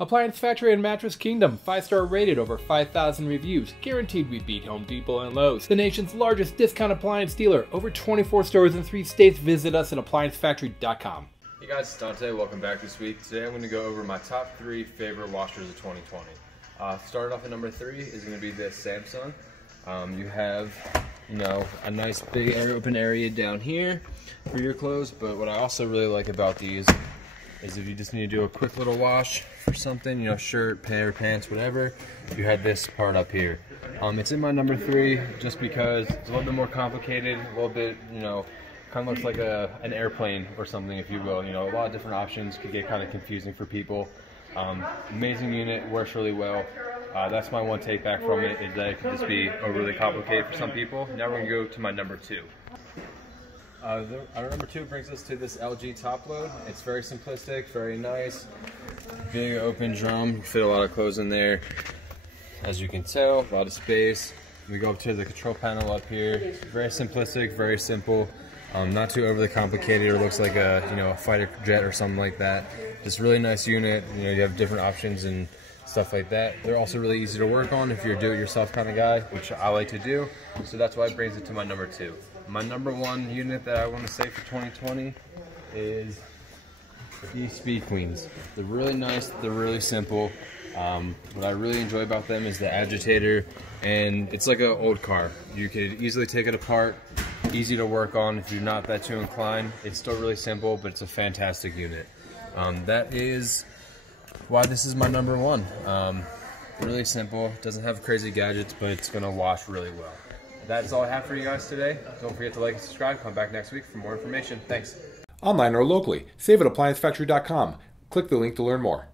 Appliance Factory and Mattress Kingdom, 5-star rated, over 5,000 reviews, guaranteed we beat Home Depot and Lowe's. The nation's largest discount appliance dealer, over 24 stores in 3 states. Visit us at appliancefactory.com. Hey guys, it's Dante. Welcome back this week. Today I'm going to go over my top 3 favorite washers of 2020. Starting off at number 3 is going to be this Samsung. You have, a nice big open area down here for your clothes, but what I also really like about these is if you just need to do a quick little wash for something, shirt, pair, pants, whatever, you have this part up here. It's in my number 3 just because it's a little bit more complicated, a little bit, kind of looks like an airplane or something, if you will. A lot of different options could get kind of confusing for people. Amazing unit, works really well. That's my one take back from it, is that it could just be really complicated for some people. Now we're going to go to my number 2. Our number 2 brings us to this LG top load. It's very simplistic, very nice. Big open drum, you can fit a lot of clothes in there. As you can tell, a lot of space. We go up to the control panel up here. Very simplistic, very simple. Not too overly complicated or looks like a fighter jet or something like that. Just really nice unit. You have different options and stuff like that. They're also really easy to work on if you're a do-it-yourself kind of guy, which I like to do. So that's why it brings it to my number 2. My number 1 unit that I want to say for 2020 is these Speed Queens. They're really nice. They're really simple. What I really enjoy about them is the agitator, and it's like an old car. You could easily take it apart. Easy to work on if you're not that too inclined. It's still really simple, but it's a fantastic unit. That is why this is my number 1. Really simple, doesn't have crazy gadgets, but it's gonna wash really well. That's all I have for you guys today. Don't forget to like and subscribe. Come back next week for more information. Thanks. Online or locally, save at ApplianceFactory.com. Click the link to learn more.